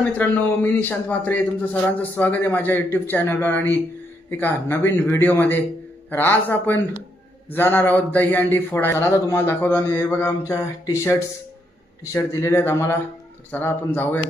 नमस्कार मित्रांनो, मी निशांत म्हात्रे तुमचं सर्वांचं स्वागत आहे माझ्या यूट्यूब चॅनलवर आणि एका नवीन व्हिडिओमध्ये। तर आज आपण जाणार आहोत दहीहंडी फोडायला। चला आता तुम्हाला दाखवतो आणि हे बघा आमच्या टी शर्ट दिलेले आहेत आम्हाला। तर चला आपण जाऊया।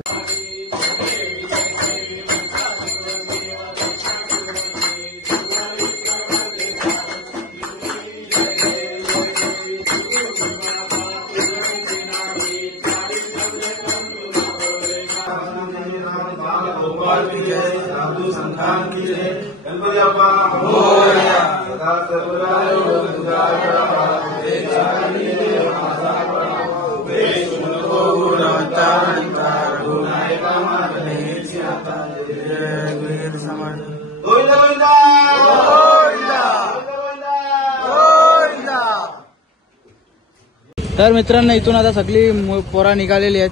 तर मित्रांनो इथून आता सगळी पोरा निघालेली आहेत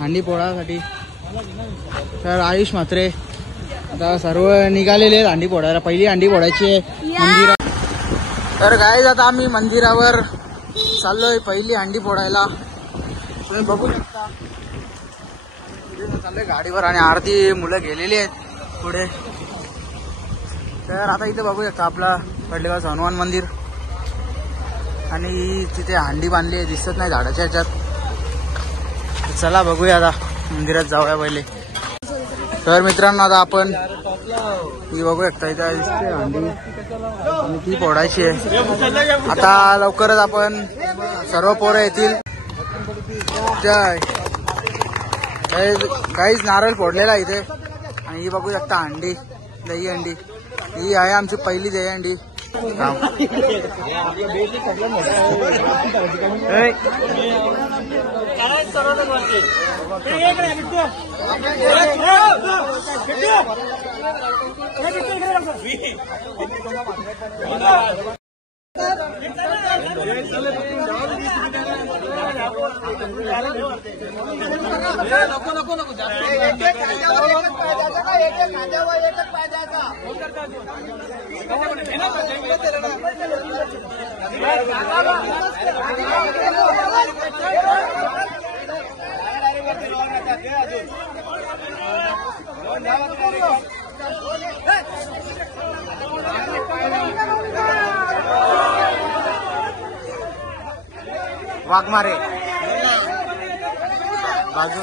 हंडी फोडायसाठी। तर आयुष म्हात्रे आता सर्व निघालेले आहेत हंडी फोडायला। पहिली हंडी फोडायची आहे मंदिरात। तर गाईज आता आम्ही मंदिरावर चाललोय पहिली हंडी फोडायला। तुम्ही बघू शकता चाललोय गाडीवर आणि अर्धी मुलं गेलेली आहेत पुढे। तर आता इथे बघू शकता आपला पडलेगाव हनुमान मंदिर आणि तिथे हंडी बांधली आहे, दिसत नाही झाडाच्या ह्याच्यात। चला बघूया आता मंदिरात जाऊया पहिले। तर मित्रांनो आता आपण ही बघू शकता इथे दिसते हंडी आणि ती फोडायची आहे। आता लवकरच आपण सर्व पोरं येतील। काहीच नारळ फोडलेला इथे आणि ही बघू शकता हंडी दहीहंडी। ही आहे आमची पहिली दहीहंडी। वाघमारे बाजू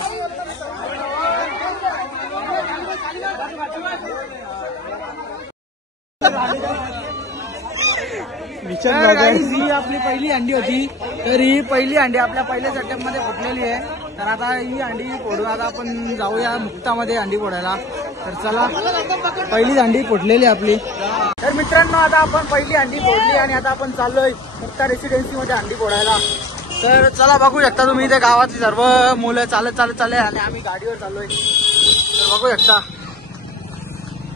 ही आपली पहिली हंडी होती। तर ही पहिली हंडी आपल्या पहिल्याच अटेम्प्ट मध्ये फुटलेली आहे। तर आता ही हंडी फोडून आता आपण जाऊया मुक्तामध्ये हंडी फोडायला। तर चला पहिली हंडी फुटलेली आपली। तर मित्रांनो आता आपण पहिली हंडी फोडली आणि आता आपण चाललोय मुक्ता रेसिडेन्सी मध्ये हंडी फोडायला। तर चला बघू शकता तुम्ही इथे गावातली सर्व मुलं चालत चालले आणि आम्ही गाडीवर चाललोय। तर बघू शकता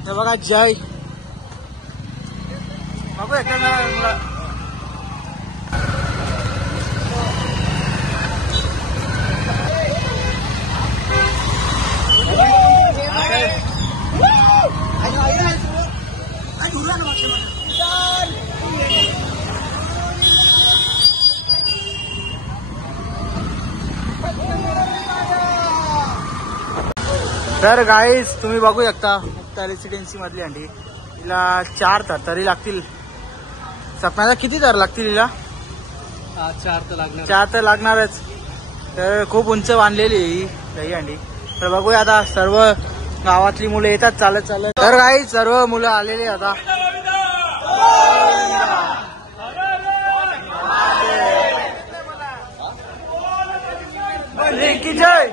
हे बघा जय बघू शकता तर गाईज तुम्ही बघू शकता मुक्ता रेसिडेन्सी मधली हंडी। हिला 4 थरथरी लागतील। सपनाला किती थर लागतील हिला? 4 तर लागणारच। तर खूप उंच बांधलेली ही दहीहंडी। तर बघूया आता सर्व गावातली मुलं येतात चालत। तर गाईज सर्व मुलं आलेली आता। की जय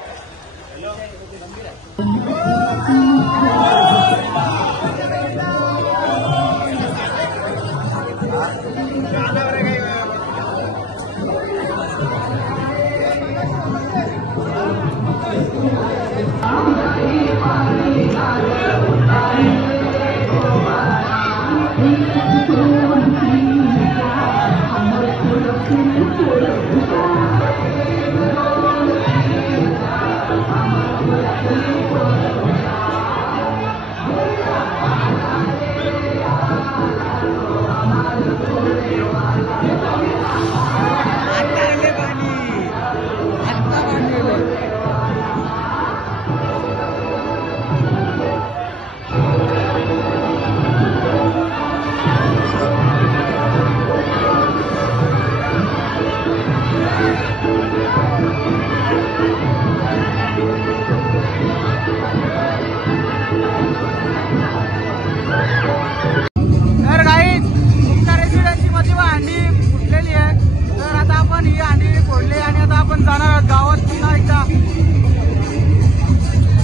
तर काही मुक्ता रेसिडेन्सी मध्ये अंडी फुटलेली आहे. तर आता आपण ही अंडी फोडली आणि आता आपण जाणार आहोत गावात पुन्हा एकदा.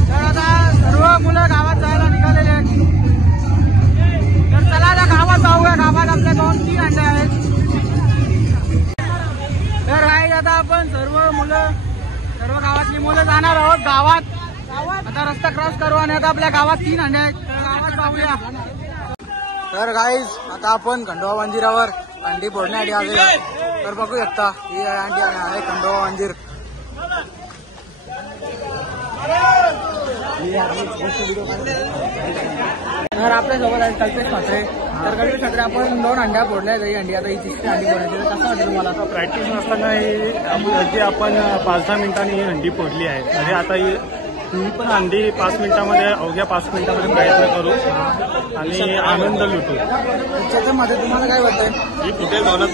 तर आता सर्व मुलं गावात जायला निघालेले आहेत. तर चला आता गावात जाऊया. गावात आपल्या 2-3 अंडे आहेत. तर काही आता आपण सर्व गावातली मुलं जाणार आहोत गावात. आता रस्ता क्रॉस करू आणि आता आपल्या गावात 3 अंडे आहेत. तर गावात जाऊया. तर गाईज आता आपण खंडोबा मंदिरावर अंडी फोडण्यासाठी आलेलो. तर बघू शकता ही अंडी आहे खंडोबा मंदिर. तर आपल्यासोबत आहे कल्पेश म्हात्रे. तर कल्पेश म्हात्रे आपण 2 अंड्या फोडल्या दही अंडी. आता ही 3री अंडी फोडायची. तर कसं वाटतं तुम्हाला? प्रॅक्टिस नसताना जे आपण 5-10 मिनिटांनी ही अंडी फोडली आहे. म्हणजे आता ही पण अंडी 5 मिनिटांमध्ये अवघ्या 5 मिनिटांमध्ये प्रयत्न करू आणि आनंद लुटू. त्याच्यामध्ये तुम्हाला काय वाटतं? ही फुटेल 2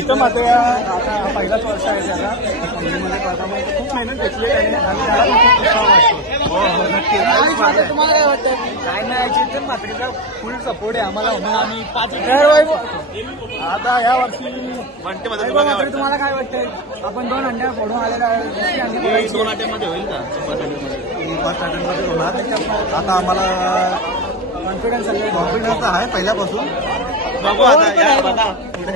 त्याच्यामध्ये आता पहिलाच वर्ष आहे त्याला कंपनीमध्ये करताना खूप मेहनत घेतली आहे आणि त्याला खूप उत्साह वाटतो. हो नक्की. तुम्हाला काय वाटतं? काय नाही चेतन म्हात्रेचा फुल सपोर्ट आहे आम्हाला म्हणून आम्ही 5 आता या वर्षी तुम्हाला काय वाटतंय? आपण 2 अंड्या फोडून आलेला 2 अंड्यामध्ये होईल का? 5 अंड्यामध्ये होणार. आता आम्हाला कॉन्फिडन्स आहे पहिल्यापासून. बघू आता.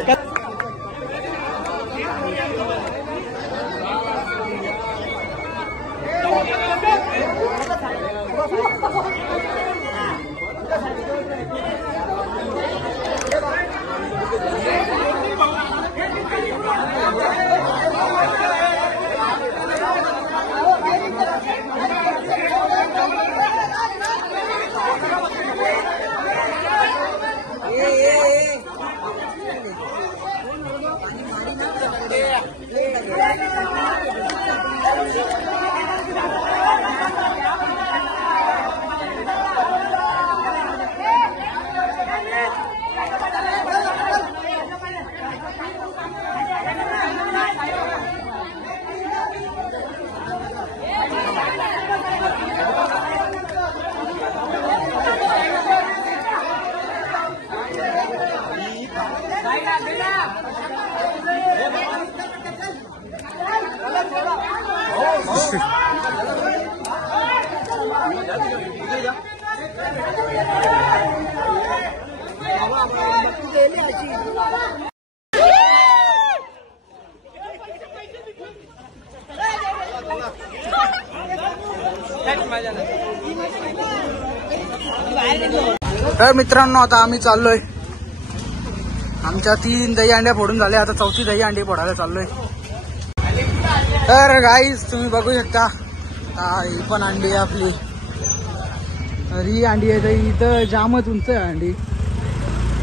तर मित्रांनो आता आम्ही चाललोय. आमच्या 3 दही अंड्या फोडून झाल्या. आता 4थी दही अंडी फोडायला चाललोय. तर गाईज तुम्ही बघू शकता ही पण अंडी आहे आपली. तर ही अंडी आहे. तर इथं जामच उंच आहे अंडी.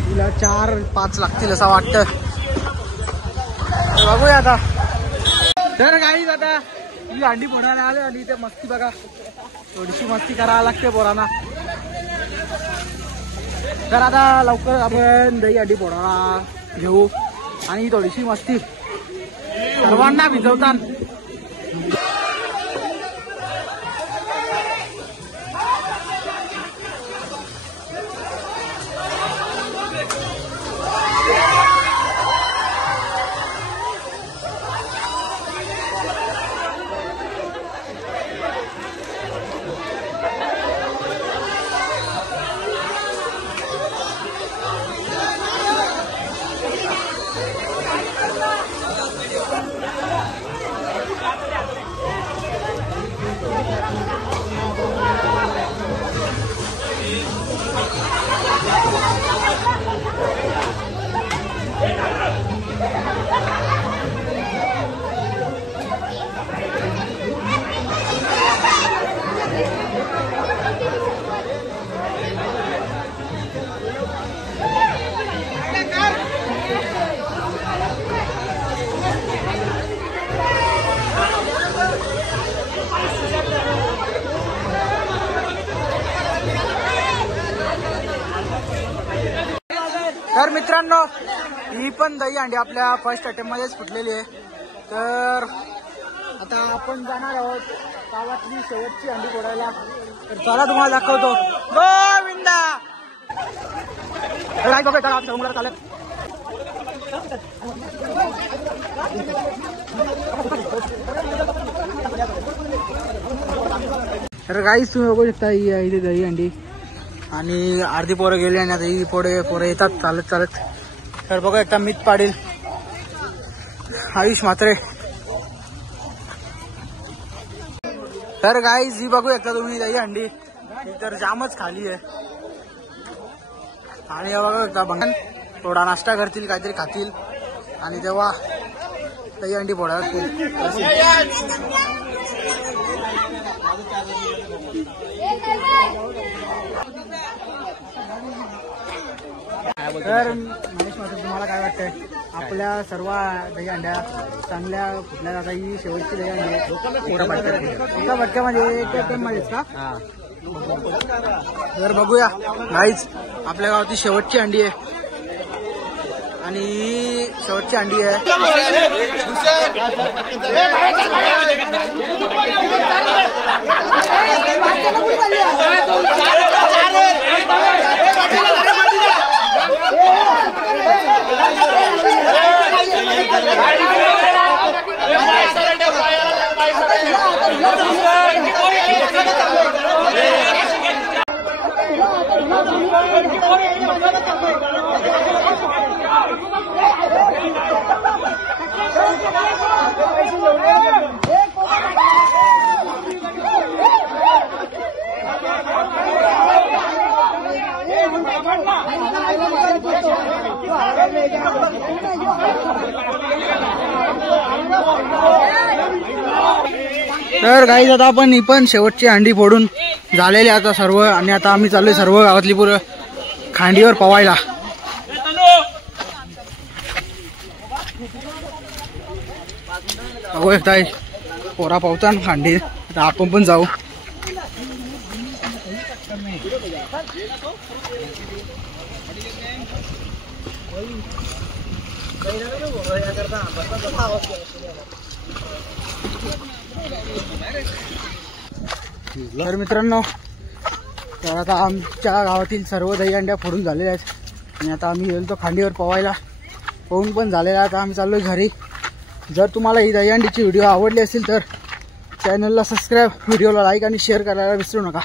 तिला 4-5 लागतील असं वाटतं. बघूया आता. तर गाईज आता ही अंडी फोडायला आले आणि इथे मस्ती बघा. थोडीशी मस्ती करायला लागते पोरांना. तर आता लवकर आपण दही अंडी फोडायला घेऊ आणि थोडीशी मस्ती सर्वांना भिजवतात. तर मित्रांनो ही पण दही अंडी आपल्या फर्स्ट अटेम्प्ट मध्येच फुटलेली आहे. तर आता आपण जाणार आहोत गावातली शेवटची अंडी फोडायला. तर चला तुम्हाला दाखवतो. गोविंदा चालत. तर काहीच तुम्ही बघू शकता ही इथे दही अंडी आणि अर्धी पोरं गेली आणि आता ही पोरं येतात चालत चालत. तर बघू एकदा मित पाटील, आयुष म्हात्रे. तर गाईज ही बघू एकदा तुम्ही दही अंडी तर जामच खाली आहे. आणि बघू एकदा बघा थोडा नाश्ता करतील, काहीतरी खातील आणि तेव्हा दही अंडी फोडायला. तर महेश मात्र तुम्हाला काय वाटतंय आपल्या सर्व दही अंड्या चांगल्या कुठल्या जाता ही शेवटची दही अंडी एका भटक्यामध्ये एका टाइममध्येच का? तर बघूया गाईज आपल्या गावाची शेवटची अंडी आहे आणि ही शेवटची अंडी आहे. तर गाईज आता आपण ही पण शेवटची अंडी फोडून झालेली आता सर्व आणि आता आम्ही चाललोय सर्व गावातली पुरं खांडीवर पवायला. बघू एकदा पोरा पावता खांडी. आता आपण पण जाऊ. तर मित्रांनो तर आता आमच्या गावातील सर्व दही अंड्या फोडून झालेल्या आहेत आणि आता आम्ही गेलो तो खांडीवर पवायला. पोहून पण झालेला आहे. आता आम्ही चाललोय घरी. जर तुम्हाला ही दही अंडीची व्हिडिओ आवडली असेल तर चॅनलला सबस्क्राईब, व्हिडिओला लाईक आणि शेअर करायला विसरू नका.